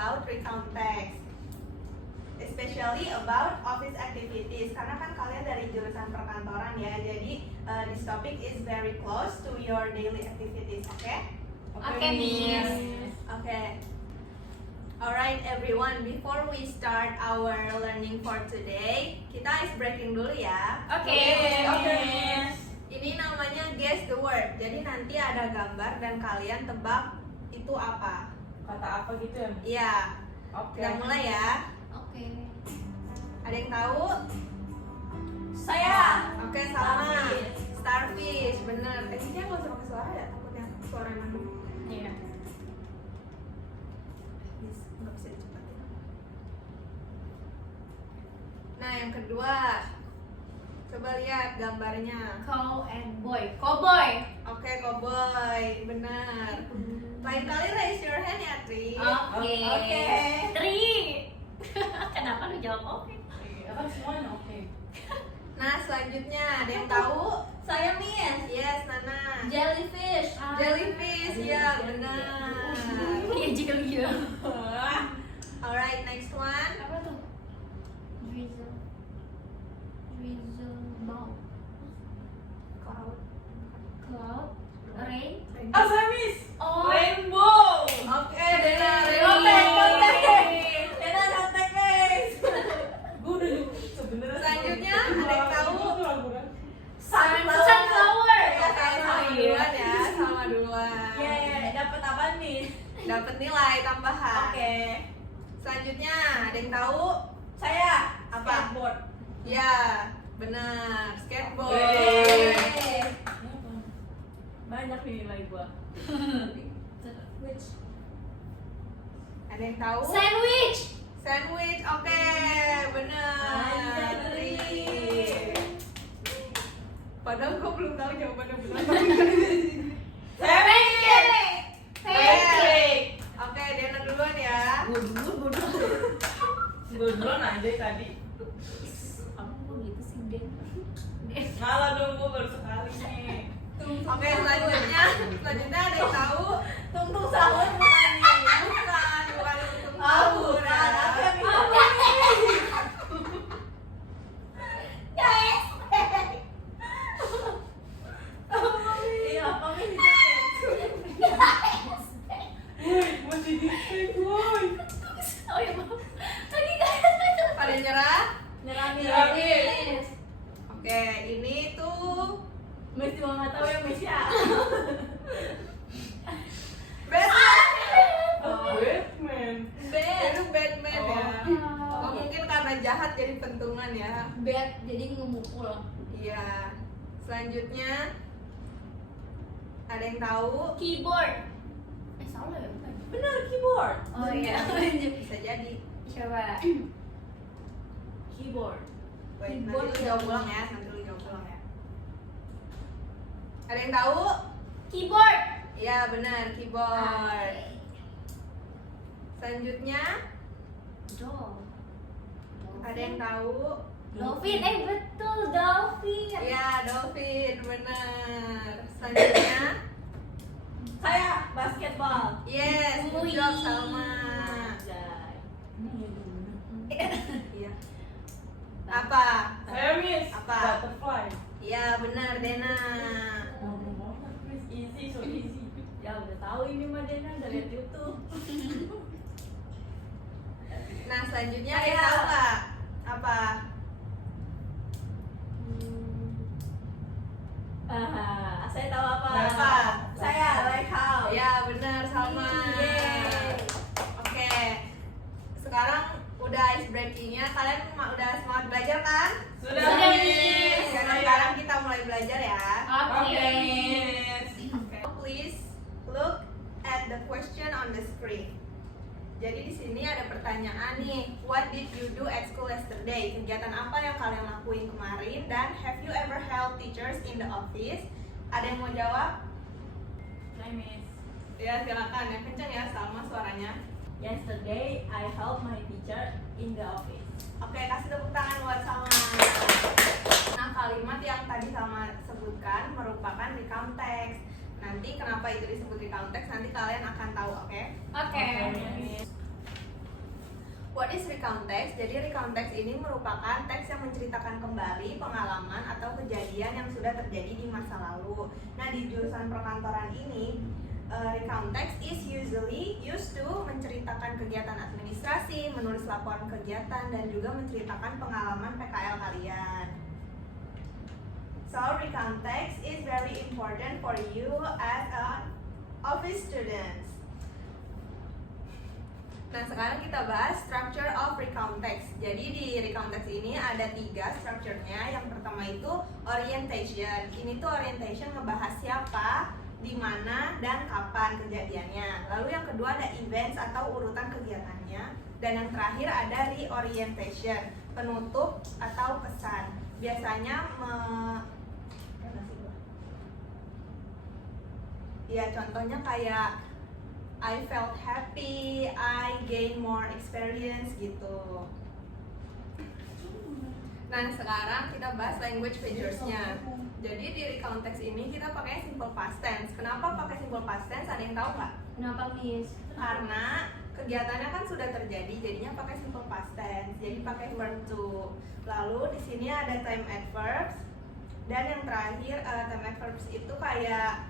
about recount text, especially about office activities. Karena kan kalian dari jurusan perkantoran ya, jadi this topic is very close to your daily activities. Okay? Okay, Miss. Okay. Alright everyone, before we start our learning for today, kita ice breaking dulu ya. Okay. Ini namanya guess the word. Jadi nanti ada gambar dan kalian tebak itu apa. Kata apa gitu ya? Iya. Oke. Kita mulai ya. Oke. Ada yang tahu? Saya. Oke, sama. Starfish, bener. Ini nggak usah pakai suara ya, takutnya suara mana? Iya. Nggak bisa dicepatin. Nah, yang kedua, coba lihat gambarnya. Cow and boy. Cowboy. Oke, cowboy, benar. Lain kali raise your hand ya, Tri. Oke. Oke. Three. Kenapa lu jawab oke? Iya, kan semuanya oke. Nah, selanjutnya ada yang tahu? Saya Miss. Yes, Nana. Jellyfish. Jellyfish, ya benar. Iya jelly ya. Alright, next one. Apa tuh? Drizzle. Drizzle ball. Cloud. Cloud. Rain. Oh, saya Miss. Oh. Rainbow. Oke, benar. Kontek. Enak kontek guys. Gue udah sebenarnya. Selanjutnya ada yang tahu? Sunflower. Ya, sama duluan ya, sama duluan. Iya, dapat apa nih? Dapat nilai tambahan. Oke. Selanjutnya ada yang tahu? Saya Apa? skateboard. Ya, benar. Skateboard. Yeay. Banyak nih nilai gua. Ada yang tahu? Sandwich. Sandwich, oke, benar. Anjay, Tri. Padahal gue belum tahu jawabannya benar. Pancake. Pancake. Oke, Dena duluan ya. Gue duluan aja tadi. Kamu kok gitu sih, Den? Ngalah dong, gue baru sekali nih. Oke, selanjutnya ada yang tahu? Tungtung sahur bukan nih. Bukan tungtung Ah, sahur bukan. ya. Aku yang minta. Iya, kami Woi, masih di take, woi. Oh ya, maaf. Tadi kan Pada nyerah? Nyerahin. Oke, ini tuh Miss juga nggak tahu ya Miss ya. Batman. Batman. Itu Batman ya. Oh. Oh, mungkin karena jahat jadi pentungan ya. Bat jadi ngemukul. Iya. Selanjutnya ada yang tahu? Keyboard. Salah ya, bukan? Benar, keyboard. Oh iya. Bisa jadi. Coba. Keyboard. Wait, nanti Keyboard lu jawab ulang ya. Nanti lu jawab ulang ya. Ada yang tahu? Keyboard. Iya, benar, keyboard. Selanjutnya Doll. ada yang tahu? Dolphin. Betul, dolphin. Iya, dolphin, benar. Selanjutnya, Saya basketball. yes, good Wih. job Salma. Anjay. Iya. Apa? Saya Miss. Apa? Butterfly. Iya, benar, Dena. Ngomong banget, Miss. Easy, so easy. Ya udah tahu ini mah Dena, udah lihat YouTube. Nah, selanjutnya ada yang tahu nggak? Apa? Saya tahu apa? Apa? Saya like how. Ya, benar, Salma. Yeay. Oke. Sekarang udah ice breakingnya. Kalian udah semangat belajar kan? Sudah, Sudah, Miss. Sekarang kita mulai belajar ya. Oke, Miss. Please look at the question on the screen. Jadi di sini ada pertanyaan nih. What did you do at school yesterday? Kegiatan apa yang kalian lakuin kemarin? Dan have you ever helped teachers in the office? Ada yang mau jawab? Hi, Miss. Ya, silakan. Yang kencang ya, Salma suaranya. Yesterday, I helped my teacher in the office. Oke, kasih tepuk tangan buat Salma. Nah, kalimat yang tadi Salma sebutkan merupakan recount text. Nanti kenapa itu disebut recount text nanti kalian akan tahu, oke? Oke. Miss. What is recount text? Jadi recount text ini merupakan teks yang menceritakan kembali pengalaman atau kejadian yang sudah terjadi di masa lalu. Nah, di jurusan perkantoran ini, recount text is usually used to menceritakan kegiatan administrasi, menulis laporan kegiatan, dan juga menceritakan pengalaman PKL kalian. So, recount text is very important for you as an office student. Nah, sekarang kita bahas structure of recount text. Jadi di recount text ini ada 3 structure-nya. Yang pertama itu orientation. Ini tuh orientation ngebahas siapa, di mana, dan kapan kejadiannya. Lalu yang kedua ada events atau urutan kegiatannya. Dan yang terakhir ada reorientation, penutup atau pesan. Biasanya ya contohnya kayak I felt happy, I gained more experience gitu. Nah, sekarang kita bahas language features-nya. Jadi di recount text ini kita pakai simple past tense. Kenapa pakai simple past tense? Ada yang tahu nggak? Kenapa Miss? Karena kegiatannya kan sudah terjadi, jadinya pakai simple past tense. Jadi pakai verb to. Lalu di sini ada time adverbs. Dan yang terakhir time adverbs itu kayak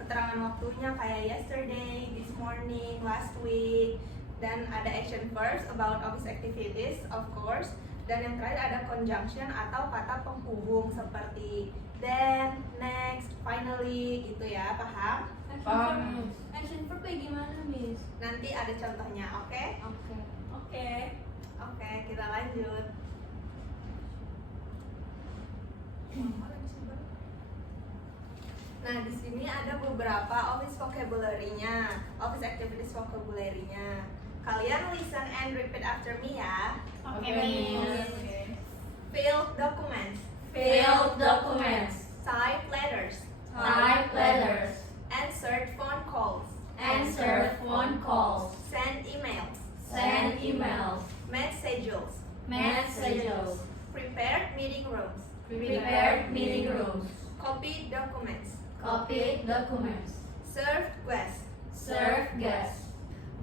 keterangan waktunya kayak yesterday, this morning, last week. Dan ada action verbs about office activities, of course. Dan yang terakhir ada conjunction atau kata penghubung seperti then, next, finally gitu ya, paham? Paham. Action verb kayak gimana Miss? Nanti ada contohnya, oke? Oke. Oke, kita lanjut. Nah, di sini ada beberapa office vocabulary-nya, office activities vocabulary-nya. Kalian listen and repeat after me ya. Oke, Miss. Fill documents, Fill documents. type letters, Type letters. answer phone calls, Answer phone calls. send emails, Send emails. messages, Messages. prepare meeting rooms, Prepare meeting rooms. copy documents, Copy documents. serve guests. Serve guests.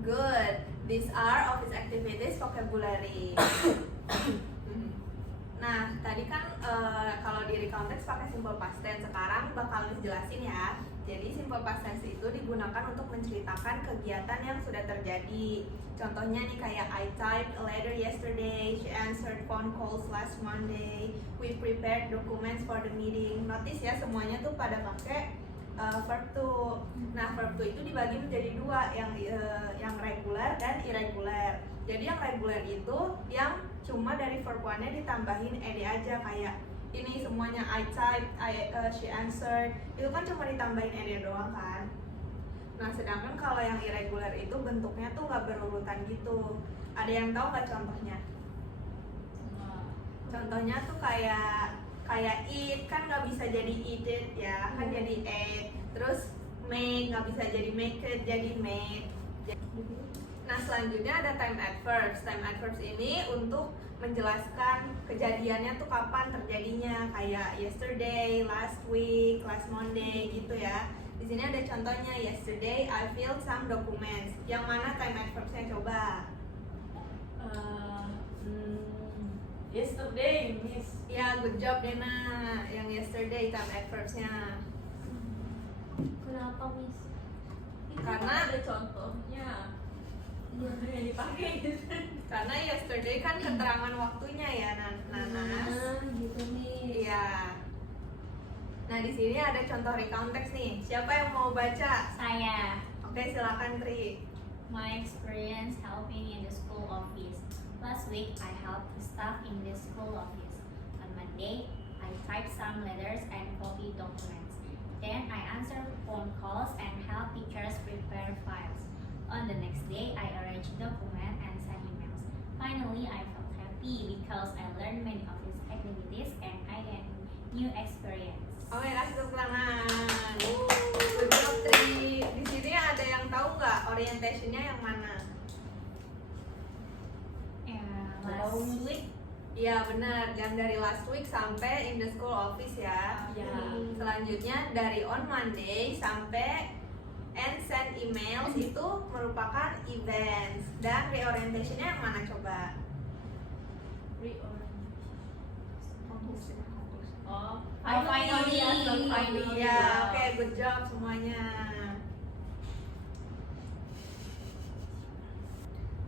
Good. These are office activities vocabulary. Nah, tadi kan kalau di recount text pakai simple past tense. Sekarang bakal jelasin ya. Jadi simple past tense itu digunakan untuk menceritakan kegiatan yang sudah terjadi. Contohnya nih kayak I typed a letter yesterday, she answered phone calls last Monday, we prepared documents for the meeting. Notice ya semuanya tuh pada pakai verb to. Nah, verb to itu dibagi menjadi 2, yang reguler dan irregular. Jadi yang reguler itu yang cuma dari verb one-nya ditambahin ed aja, kayak ini semuanya I typed, she answered, itu kan cuma ditambahin ed doang kan. Nah, sedangkan kalau yang irregular itu bentuknya tuh nggak berurutan gitu. Ada yang tahu nggak contohnya? Contohnya tuh kayak eat kan nggak bisa jadi eat it ya, kan jadi ate. Terus make nggak bisa jadi make it, jadi made. Nah, selanjutnya ada time adverbs. Time adverbs ini untuk menjelaskan kejadiannya tuh kapan terjadinya, kayak yesterday, last week, last Monday gitu ya. Di sini ada contohnya, yesterday I filled some documents. Yang mana time adverbsnya coba? Yesterday, Miss. Ya, good job Dena. Yang yesterday time adverbsnya. Kenapa Miss? Karena ada contohnya. Yang dipakai. Karena yesterday kan keterangan waktunya ya, Nanas. Gitu Miss. Iya. Nah, di sini ada contoh recount text nih. Siapa yang mau baca? Saya. Oke, silakan Tri. My experience helping in the school office. Last week, I helped the staff in the school office. On Monday, I typed some letters and copied documents. Then I answered phone calls and helped teachers prepare files. On the next day, I arranged documents and sent emails. Finally, I felt happy because I learned many office activities and I gained new experience. Oke, kasih tepuk tangan. Good job, Tri. Di sini ada yang tahu nggak orientationnya yang mana? Last week, Iya benar, yang dari last week sampai in the school office ya. Ya. Selanjutnya dari on Monday sampai and send emails itu merupakan events. Dan reorientation-nya yang mana coba? Oh, Finally. Ya, oke, good job semuanya.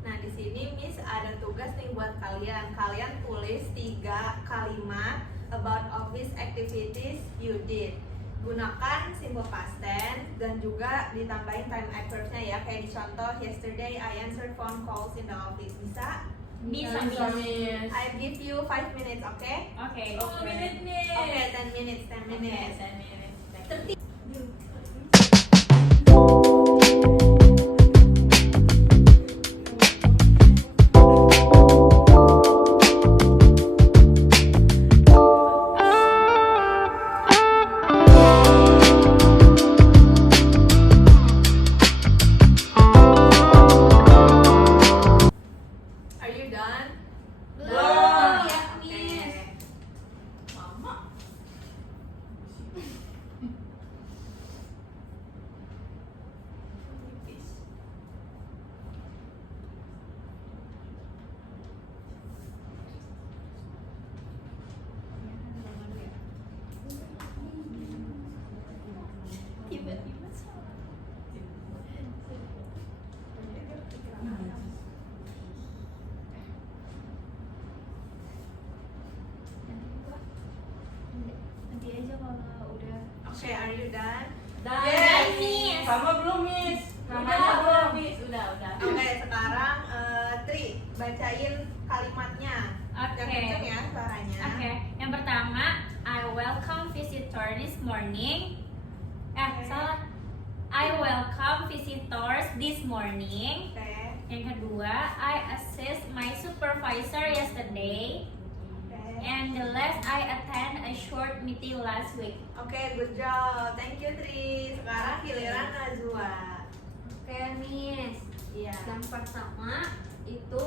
Nah, di sini Miss ada tugas nih buat kalian. Kalian tulis 3 kalimat about office activities you did. Gunakan simple past tense dan juga ditambahin time adverbs-nya ya. Kayak di contoh, yesterday I answered phone calls in the office. Bisa? Bisa, Miss. I give you 5 minutes, oke? Oke. Oh, minute, Miss. Oke, 10 minutes, 10 minutes. 10 minutes. Are you done? Belum. Ya, Oke. Miss. Mama. Tiba-tiba salah. Nanti aja kalau udah. Oke, are you done? Yes, Miss. Sama belum, Miss? Namanya Udah. belum, Miss. Udah. Oke, sekarang Tri, bacain kalimatnya. Oke. Yang kenceng ya suaranya. Oke, yang pertama, I welcome visitor this morning. Salah. I welcome visitors this morning. Oke. Yang kedua, I assist my supervisor yesterday. Oke. And the last, I attend a short meeting last week. Oke, good job. Thank you, Tri. Sekarang giliran Najwa. Oke, Miss. Iya. Yang pertama itu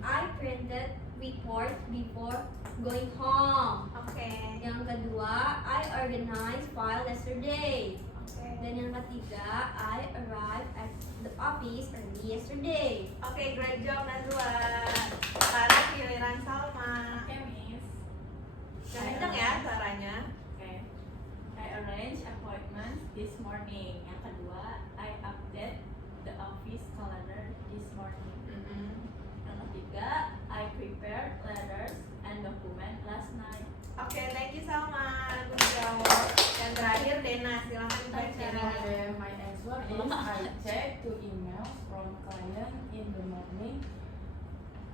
I printed report before going home. Oke. Yang kedua, I organized file yesterday. Oke. Dan yang ketiga, I arrived at the office early yesterday. Oke, great job Najwa. Sekarang giliran Salma. Oke, Miss. Yang kenceng ya suaranya. Oke. I arrange appointments this morning. Yang kedua, I update the office calendar this morning. Yang ketiga, I prepared letters and document last night. Oke, thank you Salma. Good job. Yang terakhir Dena, silahkan dibaca. Okay, my answer is I checked 2 emails from client in the morning.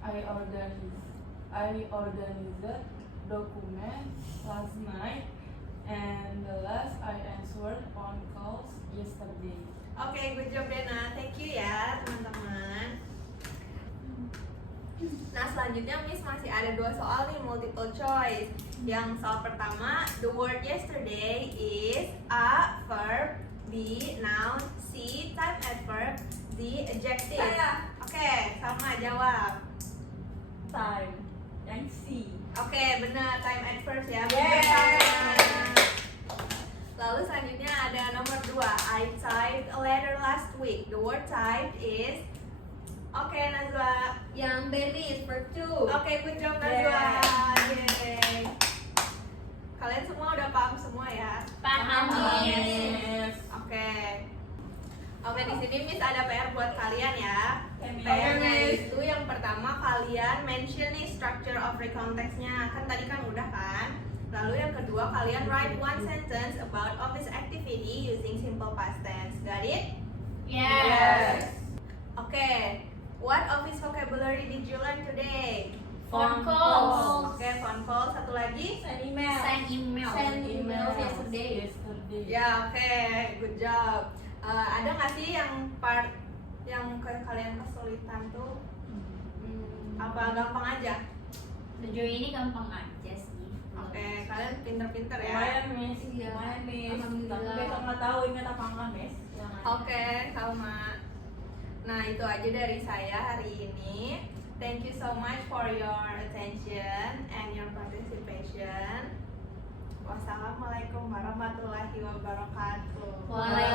I organized document last night, and the last I answered phone calls yesterday. Oke, good job Dena. Thank you ya teman-teman. Nah, selanjutnya Miss masih ada 2 soal nih, multiple choice. Yang soal pertama, the word yesterday is A, verb, B, noun, C, time adverb, D, adjective. Saya. Oke, sama jawab. Time. Yang C. Oke, benar, time adverbs ya. Yeay. Benar, sama. Lalu selanjutnya ada nomor 2, I typed a letter last week. The word typed is Oke, Najwa. Yang B, Miss, for 2. Oke, good job Najwa. Yeay. Kalian semua udah paham semua ya? Paham, Miss. Miss. Oke. Oke, di sini Miss ada PR buat kalian ya. Oke, Miss. PR-nya itu yang pertama kalian mention nih structure of context-nya. Kan tadi kan udah kan? Lalu yang kedua kalian write 1 sentence about office activity using simple past tense. Got it? Yes. Oke. What office vocabulary did you learn today? Phone calls. Oke, phone call. Satu lagi? Send email. Send email. Send email yesterday. Ya, oke, good job. Ada nggak sih yang part yang kalian kesulitan tuh? Apa gampang aja? Sejauh ini gampang aja sih. Oke, kalian pinter-pinter ya. Lumayan, Miss. Iya. Lumayan, Miss. Alhamdulillah. Tapi besok nggak tahu ingat apa enggak, Miss. Jangan. Oke, sama. Nah, itu aja dari saya hari ini. Thank you so much for your attention and your participation. Wassalamualaikum warahmatullahi wabarakatuh. Waalaikumsalam.